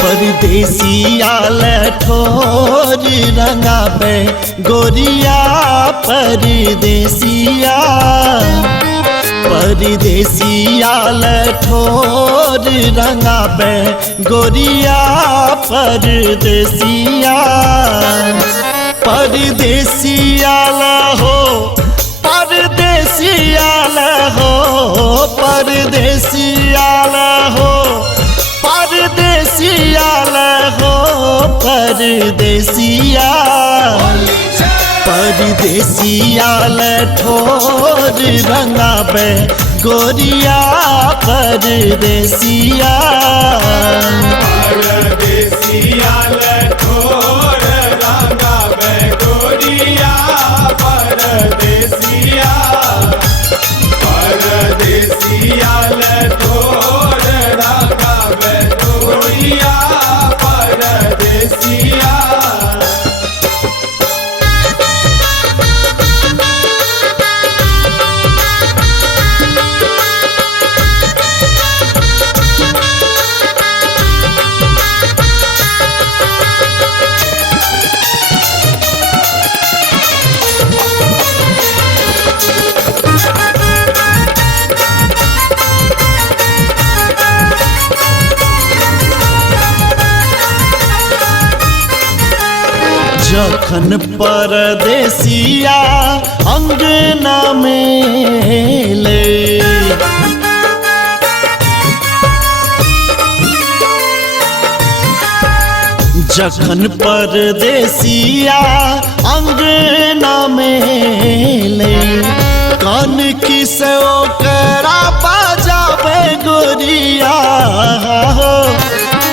परदेसिया लठोर रंगाबे गोरिया परदेसिया परदेसिया लठोर रंगाबे गोरिया परदेसिया परदेसिया लहो परदेसिया लहो परदेसिया लहो परदेसिया लहो परदेसिया परदेसिया लठोर रंगाबे गोरिया परदेसिया परदेसिया लठोर रंगाबे गोरिया परदेसिया परदेसिया लठोर रंगाबे गोरिया परदेसिया जखन परदेसिया अंगना में ले जखन परदेसिया अंगना में ले कान किस ओकरा बजावे गोरिया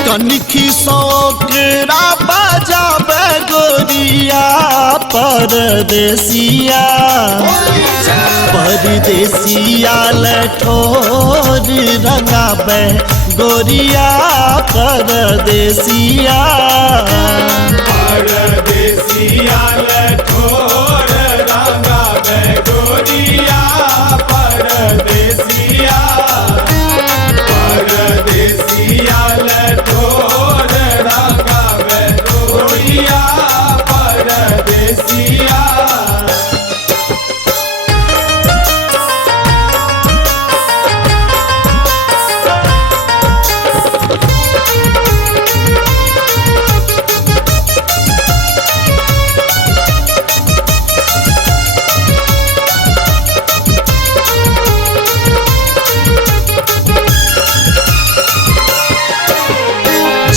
कनखी सोकरा बजावे गोरिया परदेसिया परदेसिया लठोर रंगाबे गोरिया परदेसिया परदेसिया लठोर रंगाबे गोरिया परदेसिया परदेसिया लठोर रंगाबे गोरिया परदेसिया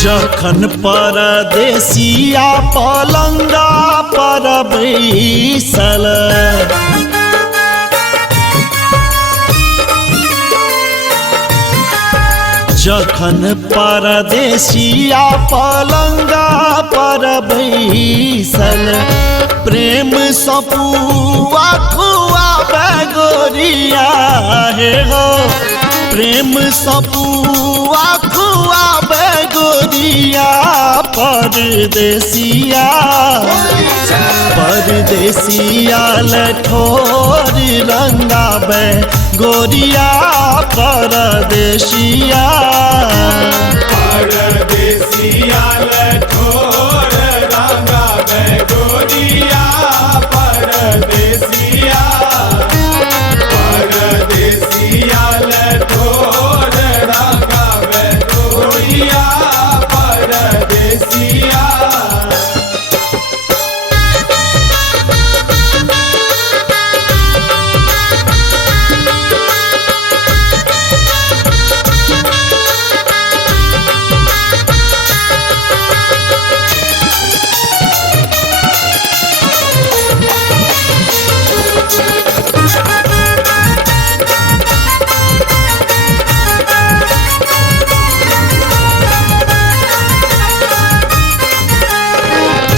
जखन परदेसिया पलंगा पर बैसल जखन परदेसिया पलंगा पर बैसल प्रेम सपुआ खुआबे गोरिया हे हो प्रेम सपुआ खुआबे गोरिया परदेसिया परदेसिया लठोर रंगाबे गोरिया परदेसिया परदेसिया लठोर रंगाबे गोरिया परदेसिया परदेसिया लठोर रंगाबे गोरिया परदेसिया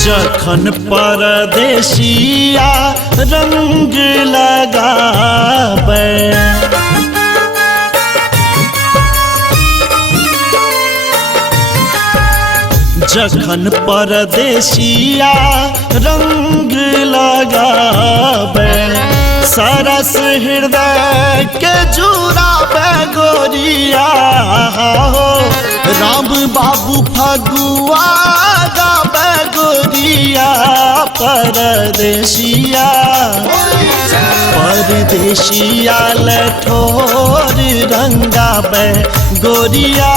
जखन परदेसिया रंग लगावे जखन परदेसिया रंग लगावे सरस हृदय के जुड़ावे गोरिया हो राम बाबू फगुआ गावे गोरिया परदेसिया परदेसिया लठोर रंगावे गोरिया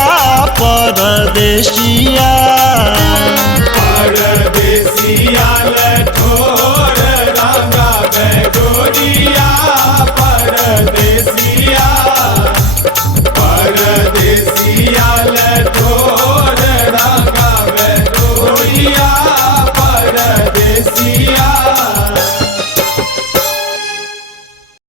परदेसिया परदेसिया